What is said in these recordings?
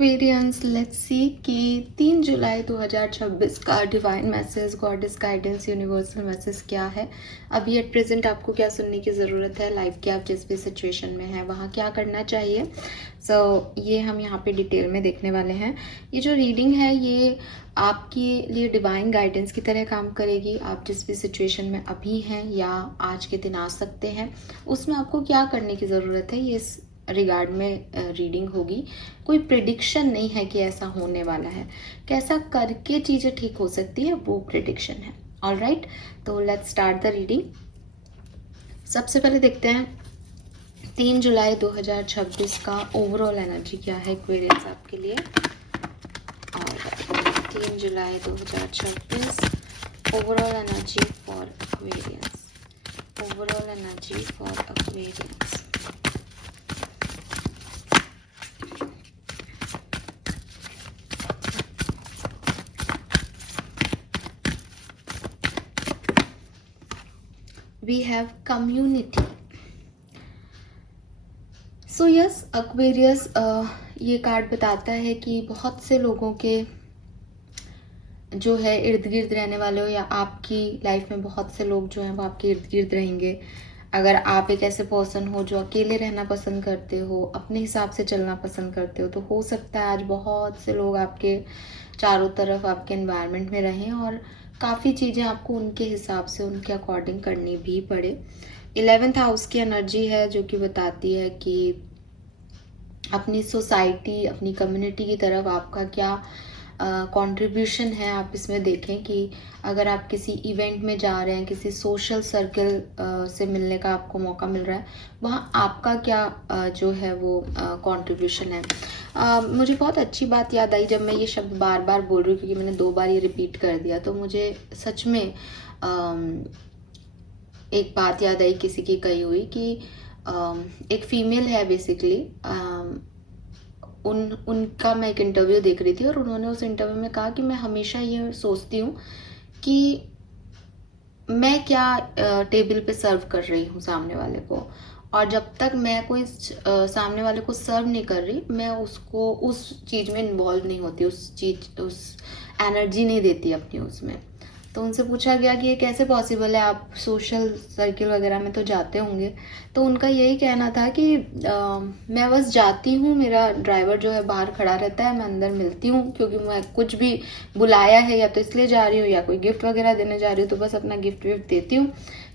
Aquarians, let's see कि 3 जुलाई 2026 का divine message, goddess guidance, universal message क्या है। अभी एट प्रेजेंट आपको क्या सुनने की ज़रूरत है, लाइफ के आप जिस भी सिचुएशन में हैं वहाँ क्या करना चाहिए। ये हम यहाँ पे डिटेल में देखने वाले हैं। ये जो रीडिंग है ये आपके लिए डिवाइन गाइडेंस की तरह काम करेगी। आप जिस भी सिचुएशन में अभी हैं या आज के दिन आ सकते हैं उसमें आपको क्या करने की ज़रूरत है, ये इस रिगार्ड में रीडिंग होगी। कोई प्रिडिक्शन नहीं है कि ऐसा होने वाला है, कैसा करके चीज़ें ठीक हो सकती है वो प्रिडिक्शन है। ऑलराइट, तो लेट्स स्टार्ट द रीडिंग। सबसे पहले देखते हैं 3 जुलाई 2026 का ओवरऑल एनर्जी क्या है एक्वेरियंस आपके लिए। Alright, 3 July 2026 overall energy for Aquarians, overall energy for Aquarians. We have community. So yes, Aquarius, ये कार्ड बताता है कि बहुत से लोगों के जो है इर्द गिर्द रहने वाले हो, या आपकी लाइफ में बहुत से लोग जो हैं वो आपके इर्द गिर्द रहेंगे। अगर आप एक ऐसे पर्सन हो जो अकेले रहना पसंद करते हो, अपने हिसाब से चलना पसंद करते हो, तो हो सकता है आज बहुत से लोग आपके चारों तरफ आपके एनवायरनमेंट में रहें और काफ़ी चीज़ें आपको उनके हिसाब से, उनके अकॉर्डिंग करनी भी पड़े। 11th हाउस की एनर्जी है जो कि बताती है कि अपनी सोसाइटी, अपनी कम्युनिटी की तरफ आपका क्या कंट्रीब्यूशन है। आप इसमें देखें कि अगर आप किसी इवेंट में जा रहे हैं, किसी सोशल सर्कल से मिलने का आपको मौका मिल रहा है, वहाँ आपका क्या जो है वो कंट्रीब्यूशन है। मुझे बहुत अच्छी बात याद आई जब मैं ये शब्द बार बार बोल रही हूँ, क्योंकि मैंने 2 बार ये रिपीट कर दिया, तो मुझे सच में एक बात याद आई किसी की कही हुई कि एक फीमेल है बेसिकली, उनका मैं एक इंटरव्यू देख रही थी और उन्होंने उस इंटरव्यू में कहा कि मैं हमेशा ये सोचती हूँ कि मैं क्या टेबल पे सर्व कर रही हूँ सामने वाले को, और जब तक मैं कोई सामने वाले को सर्व नहीं कर रही, मैं उसको उस चीज़ में इन्वॉल्व नहीं होती, उस एनर्जी नहीं देती अपनी उसमें। तो उनसे पूछा गया कि ये कैसे पॉसिबल है, आप सोशल सर्किल वगैरह में तो जाते होंगे। तो उनका यही कहना था कि मैं बस जाती हूँ, मेरा ड्राइवर जो है बाहर खड़ा रहता है, मैं अंदर मिलती हूँ, क्योंकि मैं कुछ भी बुलाया है या तो इसलिए जा रही हूँ या कोई गिफ्ट वगैरह देने जा रही हूँ, तो बस अपना गिफ्ट विफ्ट देती हूँ।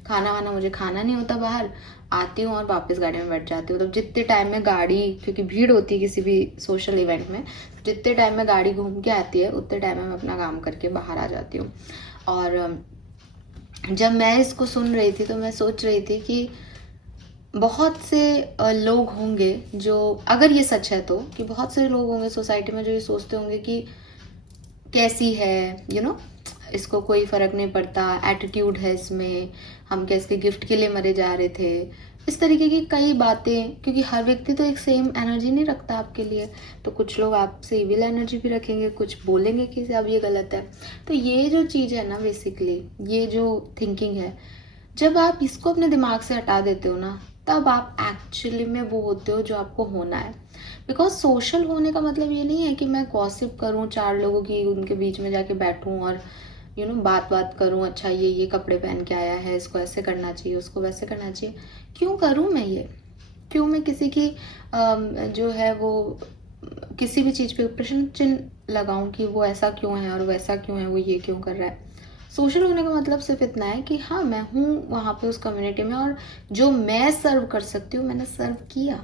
खाना वाना मुझे खाना नहीं होता, बाहर आती हूँ और वापस गाड़ी में बैठ जाती हूँ। तो जितने टाइम में गाड़ी, क्योंकि भीड़ होती है किसी भी सोशल इवेंट में, जितने टाइम में गाड़ी घूम के आती है उतने टाइम में मैं अपना काम करके बाहर आ जाती हूँ। और जब मैं इसको सुन रही थी तो मैं सोच रही थी कि बहुत से लोग होंगे जो, अगर ये सच है तो, कि बहुत से लोग होंगे सोसाइटी में जो ये सोचते होंगे कि कैसी है, इसको कोई फ़र्क नहीं पड़ता, एटीट्यूड है इसमें, हम क्या इसके गिफ्ट के लिए मरे जा रहे थे, इस तरीके की कई बातें। क्योंकि हर व्यक्ति तो एक सेम एनर्जी नहीं रखता आपके लिए, तो कुछ लोग आपसे इविल एनर्जी भी रखेंगे, कुछ बोलेंगे कि अब ये गलत है। तो ये जो चीज़ है ना, बेसिकली ये जो थिंकिंग है, जब आप इसको अपने दिमाग से हटा देते हो ना, तब आप एक्चुअली में वो होते हो जो आपको होना है। बिकॉज सोशल होने का मतलब ये नहीं है कि मैं गॉसिप करूँ 4 लोगों की, उनके बीच में जाके बैठूँ और बात करूँ, अच्छा ये कपड़े पहन के आया है, इसको ऐसे करना चाहिए, उसको वैसे करना चाहिए। क्यों करूँ मैं ये? क्यों मैं किसी की जो है वो किसी भी चीज़ पे प्रश्न चिन्ह लगाऊं कि वो ऐसा क्यों है और वैसा क्यों है, वो ये क्यों कर रहा है। सोशल होने का मतलब सिर्फ इतना है कि हाँ, मैं हूँ वहाँ पे उस कम्युनिटी में, और जो मैं सर्व कर सकती हूँ मैंने सर्व किया।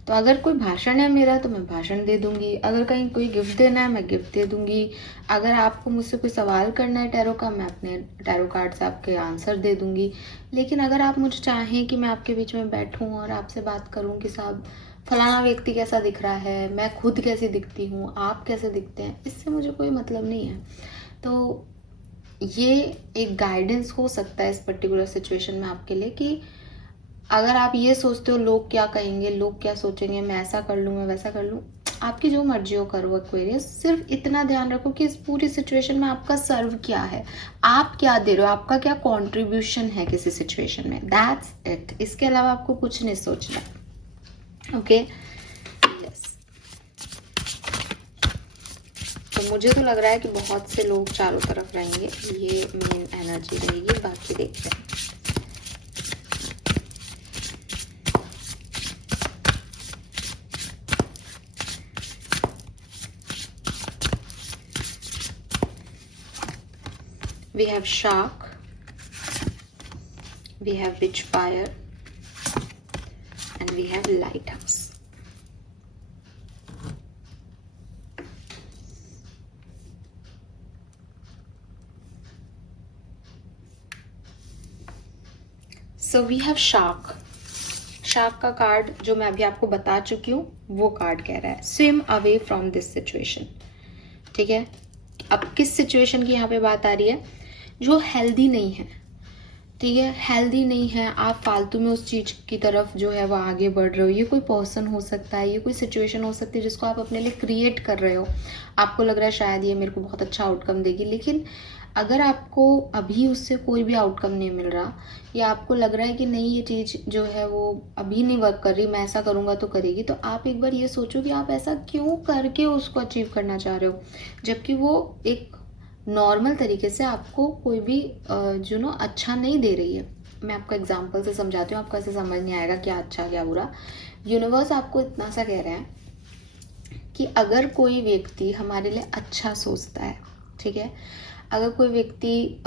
तो अगर कोई भाषण है मेरा तो मैं भाषण दे दूंगी, अगर कहीं कोई गिफ्ट देना है मैं गिफ्ट दे दूंगी, अगर आपको मुझसे कोई सवाल करना है टैरो का, मैं अपने टैरो कार्ड से आपके आंसर दे दूंगी। लेकिन अगर आप मुझे चाहें कि मैं आपके बीच में बैठूं और आपसे बात करूं कि साहब फलाना व्यक्ति कैसा दिख रहा है, मैं खुद कैसी दिखती हूँ, आप कैसे दिखते हैं, इससे मुझे कोई मतलब नहीं है। तो ये एक गाइडेंस हो सकता है इस पर्टिकुलर सिचुएशन में आपके लिए कि अगर आप ये सोचते हो लोग क्या कहेंगे, लोग क्या सोचेंगे, मैं ऐसा कर लूँ, मैं वैसा कर लूँ, आपकी जो मर्जी हो करो एक्वेरियस। सिर्फ इतना ध्यान रखो कि इस पूरी सिचुएशन में आपका सर्व क्या है, आप क्या दे रहे हो, आपका क्या कंट्रीब्यूशन है किसी सिचुएशन में, दैट्स इट। इसके अलावा आपको कुछ नहीं सोचना। Okay, yes. तो मुझे तो लग रहा है कि बहुत से लोग चारों तरफ रहेंगे, ये मेन एनर्जी रहेगी, बाकी देखते हैं। We have shark, we have witchfire, and we have lighthouse. So we have shark. Shark का कार्ड जो मैं अभी आपको बता चुकी हूँ, वो कार्ड कह रहा है swim away from this situation. ठीक है, अब किस सिचुएशन की यहाँ पे बात आ रही है? जो हेल्दी नहीं है। ठीक है, हेल्दी नहीं है, आप फालतू में उस चीज़ की तरफ जो है वो आगे बढ़ रहे हो। ये कोई पर्सन हो सकता है, ये कोई सिचुएशन हो सकती है जिसको आप अपने लिए क्रिएट कर रहे हो। आपको लग रहा है शायद ये मेरे को बहुत अच्छा आउटकम देगी, लेकिन अगर आपको अभी उससे कोई भी आउटकम नहीं मिल रहा, या आपको लग रहा है कि नहीं ये चीज़ जो है वो अभी नहीं वर्क कर रही, मैं ऐसा करूँगा तो करेगी, तो आप एक बार ये सोचो कि आप ऐसा क्यों करके उसको अचीव करना चाह रहे हो, जबकि वो एक नॉर्मल तरीके से आपको कोई भी जो ना अच्छा नहीं दे रही है। मैं आपको एग्जांपल से समझाती हूँ, आपको ऐसे समझ नहीं आएगा क्या अच्छा क्या बुरा। यूनिवर्स आपको इतना सा कह रहा है कि अगर कोई व्यक्ति हमारे लिए अच्छा सोचता है, ठीक है, अगर कोई व्यक्ति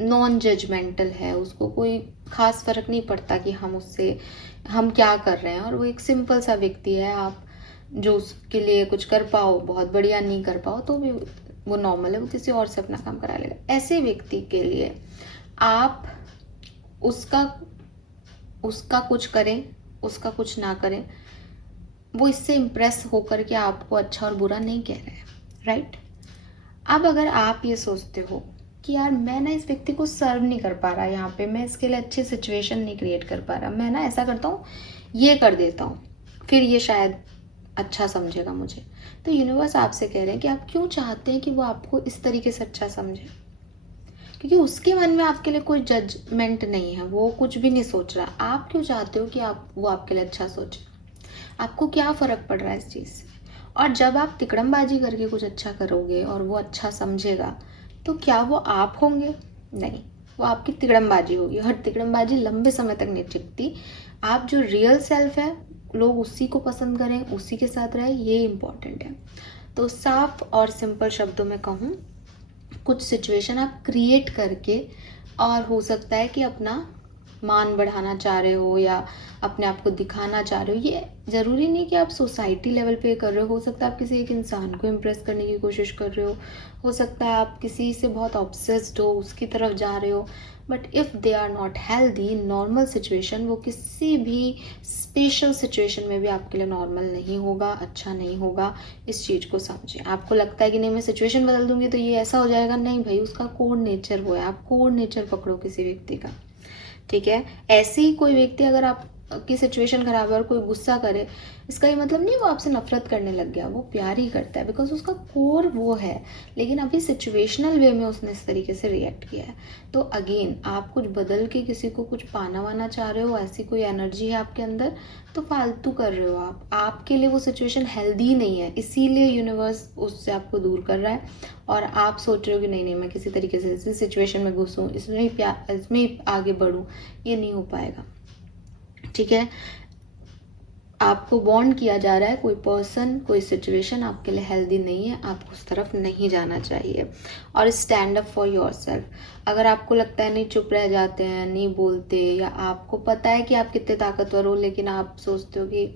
नॉन जजमेंटल है, उसको कोई खास फर्क नहीं पड़ता कि हम क्या कर रहे हैं, और वो एक सिंपल सा व्यक्ति है, आप जो उसके लिए कुछ कर पाओ बहुत बढ़िया, नहीं कर पाओ तो भी वो नॉर्मल है, वो किसी और से अपना काम करा लेगा। ऐसे व्यक्ति के लिए आप उसका कुछ करें, उसका कुछ ना करें, वो इससे इम्प्रेस होकर के आपको अच्छा और बुरा नहीं कह रहे हैं, राइट? अब अगर आप ये सोचते हो कि यार मैं ना इस व्यक्ति को सर्व नहीं कर पा रहा यहाँ पे, मैं इसके लिए अच्छी सिचुएशन नहीं क्रिएट कर पा रहा, मैं ना ऐसा करता हूँ, ये कर देता हूँ, फिर ये शायद अच्छा समझेगा मुझे। तो यूनिवर्स आपसे कह रहे हैं कि आप क्यों चाहते हैं कि वो आपको इस तरीके से अच्छा समझे? क्योंकि उसके मन में आपके लिए कोई जजमेंट नहीं है, वो कुछ भी नहीं सोच रहा। आप क्यों चाहते हो कि वो आपके लिए अच्छा सोचे? आपको क्या फ़र्क पड़ रहा है इस चीज़ से? और जब आप तिकड़मबाजी करके कुछ अच्छा करोगे और वो अच्छा समझेगा, तो क्या वो आप होंगे? नहीं, वो आपकी तिकड़मबाजी होगी, और तिकड़मबाजी लंबे समय तक नहीं टिकती। आप जो रियल सेल्फ है, लोग उसी को पसंद करें, उसी के साथ रहें, ये इम्पॉर्टेंट है। तो साफ और सिंपल शब्दों में कहूँ, कुछ सिचुएशन आप क्रिएट करके, और हो सकता है कि अपना मान बढ़ाना चाह रहे हो या अपने आप को दिखाना चाह रहे हो। ये ज़रूरी नहीं कि आप सोसाइटी लेवल पे कर रहे हो सकता है आप किसी एक इंसान को इम्प्रेस करने की कोशिश कर रहे हो सकता है आप किसी से बहुत ऑब्सेस्ड हो, उसकी तरफ जा रहे हो। But if they are not healthy, normal situation वो किसी भी स्पेशल सिचुएशन में भी आपके लिए नॉर्मल नहीं होगा, अच्छा नहीं होगा। इस चीज़ को समझें। आपको लगता है कि नहीं मैं सिचुएशन बदल दूंगी तो ये ऐसा हो जाएगा, नहीं भाई, उसका कोड नेचर वो है। आप कोड नेचर पकड़ो किसी व्यक्ति का, ठीक है? ऐसे ही कोई व्यक्ति अगर आप की सिचुएशन खराब है और कोई गुस्सा करे, इसका ये मतलब नहीं वो आपसे नफरत करने लग गया, वो प्यार ही करता है, बिकॉज उसका कोर वो है, लेकिन अभी सिचुएशनल वे में उसने इस तरीके से रिएक्ट किया है। तो अगेन, आप कुछ बदल के किसी को कुछ पाना वाना चाह रहे हो, ऐसी कोई एनर्जी है आपके अंदर, तो फालतू कर रहे हो आप। आपके लिए वो सिचुएशन हेल्दी नहीं है, इसीलिए यूनिवर्स उससे आपको दूर कर रहा है, और आप सोच रहे हो कि नहीं नहीं मैं किसी तरीके से इस सिचुएशन में घुसूँ, इसमें आगे बढ़ूँ। ये नहीं हो पाएगा, ठीक है? आपको वार्न किया जा रहा है, कोई पर्सन, कोई सिचुएशन आपके लिए हेल्दी नहीं है, आपको उस तरफ नहीं जाना चाहिए। और स्टैंड अप फॉर योरसेल्फ। अगर आपको लगता है नहीं, चुप रह जाते हैं, नहीं बोलते, या आपको पता है कि आप कितने ताकतवर हो लेकिन आप सोचते हो कि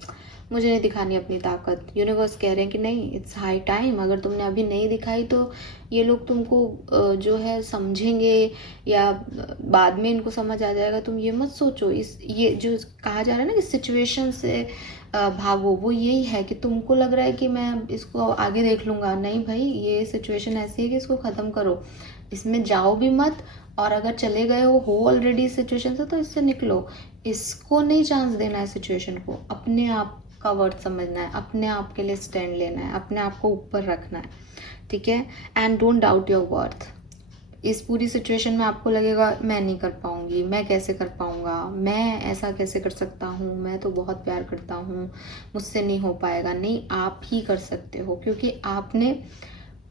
मुझे नहीं दिखानी अपनी ताकत, यूनिवर्स कह रहे हैं कि नहीं, इट्स हाई टाइम। अगर तुमने अभी नहीं दिखाई तो ये लोग तुमको जो है समझेंगे, या बाद में इनको समझ आ जाएगा। तुम ये मत सोचो, ये जो कहा जा रहा है ना कि सिचुएशन से भागो, वो यही है कि तुमको लग रहा है कि मैं इसको आगे देख लूँगा। नहीं भाई, ये सिचुएशन ऐसी है कि इसको ख़त्म करो, इसमें जाओ भी मत, और अगर चले गए हो ऑलरेडी सिचुएशन से, तो इससे निकलो। इसको नहीं चांस देना है सिचुएशन को, अपने आप का वर्थ समझना है, अपने आप के लिए स्टैंड लेना है, अपने आप को ऊपर रखना है, ठीक है? And don't doubt your worth. इस पूरी सिचुएशन में आपको लगेगा मैं नहीं कर पाऊंगी, मैं कैसे कर पाऊंगा, मैं ऐसा कैसे कर सकता हूँ, मैं तो बहुत प्यार करता हूँ, मुझसे नहीं हो पाएगा। नहीं, आप ही कर सकते हो, क्योंकि आपने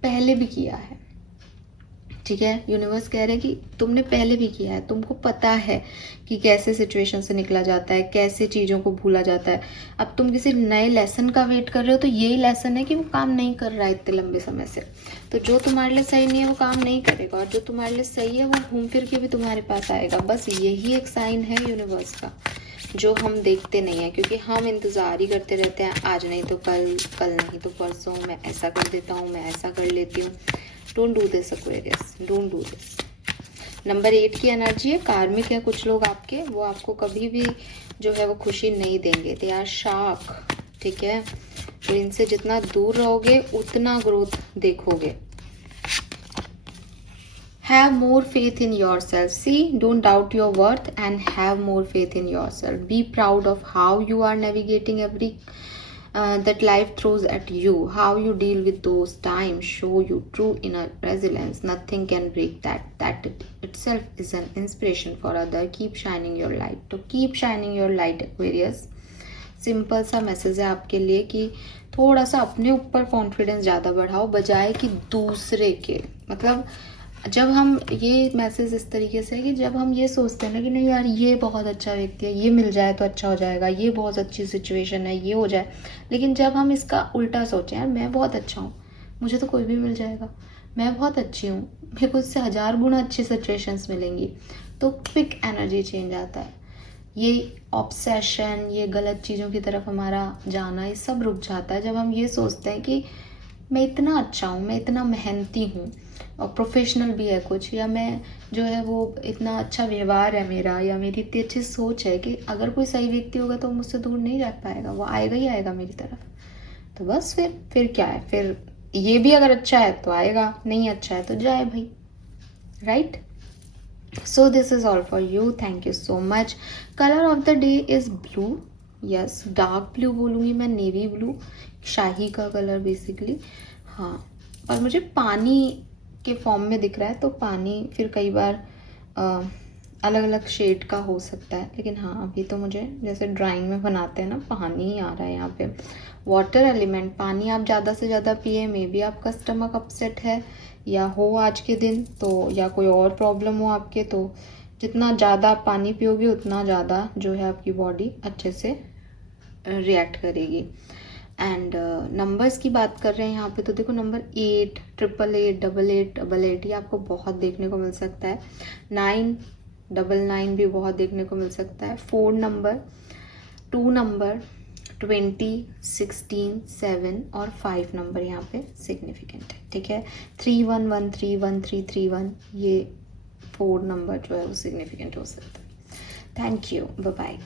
पहले भी किया है। ठीक है, यूनिवर्स कह रहे हैं कि तुमने पहले भी किया है, तुमको पता है कि कैसे सिचुएशन से निकला जाता है, कैसे चीज़ों को भूला जाता है। अब तुम किसी नए लेसन का वेट कर रहे हो, तो यही लेसन है कि वो काम नहीं कर रहा है इतने लंबे समय से। तो जो तुम्हारे लिए सही नहीं है वो काम नहीं करेगा, और जो तुम्हारे लिए सही है वो घूम फिर के भी तुम्हारे पास आएगा। बस यही एक साइन है यूनिवर्स का, जो हम देखते नहीं है, क्योंकि हम इंतज़ार ही करते रहते हैं, आज नहीं तो कल, कल नहीं तो परसों, मैं ऐसा कर देता हूँ, मैं ऐसा कर लेती हूँ। Don't do this Aquarius, don't do this. Number 8 की एनर्जी है, कार्मिक है कुछ लोग आपके, वो आपको कभी भी जो है वो खुशी नहीं देंगे। They are shark. ठीक है, तो इनसे जितना दूर रहोगे उतना ग्रोथ देखोगे। Have more faith in yourself. See, don't doubt your worth and have more faith in yourself. Be proud of how you are navigating every that life throws at you. How you deal with those times show you true inner resilience. Nothing can break that. That itself is an inspiration for others. Keep shining your light. तो keep shining your light, Aquarius. Simple सा message है आपके लिए कि थोड़ा सा अपने ऊपर कॉन्फिडेंस ज़्यादा बढ़ाओ, बजाय कि दूसरे के। मतलब जब हम ये मैसेज इस तरीके से है कि जब हम ये सोचते हैं ना कि नहीं यार ये बहुत अच्छा व्यक्ति है, ये मिल जाए तो अच्छा हो जाएगा, ये बहुत अच्छी सिचुएशन है, ये हो जाए, लेकिन जब हम इसका उल्टा सोचें, यार मैं बहुत अच्छा हूँ, मुझे तो कोई भी मिल जाएगा, मैं बहुत अच्छी हूँ, मेरे को इससे 1000 गुना अच्छी सिचुएशंस मिलेंगी, तो क्विक एनर्जी चेंज आता है। ये ऑब्सेशन, ये गलत चीज़ों की तरफ हमारा जाना, ये सब रुक जाता है जब हम ये सोचते हैं कि मैं इतना अच्छा हूँ, मैं इतना मेहनती हूँ और प्रोफेशनल भी है कुछ, या मैं जो है वो इतना अच्छा व्यवहार है मेरा, या मेरी इतनी अच्छी सोच है कि अगर कोई सही व्यक्ति होगा तो मुझसे दूर नहीं जा पाएगा, वो आएगा ही आएगा मेरी तरफ। तो बस फिर क्या है, फिर ये भी अगर अच्छा है तो आएगा, नहीं अच्छा है तो जाए भाई, right. So this is all for you. Thank you so much. Color of the day is blue. Yes, dark blue बोलूँगी मैं, नेवी ब्लू, शाही का कलर बेसिकली। हाँ, और मुझे पानी के फॉर्म में दिख रहा है, तो पानी फिर कई बार अलग अलग शेड का हो सकता है, लेकिन हाँ अभी तो मुझे जैसे ड्राइंग में बनाते हैं ना, पानी ही आ रहा है यहाँ पे। वाटर एलिमेंट, पानी आप ज़्यादा से ज़्यादा पिए। मे बी आपका स्टमक अपसेट है या हो आज के दिन, तो या कोई और प्रॉब्लम हो आपके, तो जितना ज़्यादा आप पानी पियोगे उतना ज़्यादा जो है आपकी बॉडी अच्छे से रिएक्ट करेगी। एंड नंबर्स की बात कर रहे हैं यहाँ पे, तो देखो नंबर 8, 888, 8888 ये आपको बहुत देखने को मिल सकता है। 999 भी बहुत देखने को मिल सकता है। 4 नंबर, 2 नंबर, 20, 16, 7 और 5 नंबर यहाँ पे सिग्निफिकेंट है। ठीक है, 3113, 1331 ये 4 नंबर जो है वो सिग्निफिकेंट हो सकता है। Thank you, bye bye.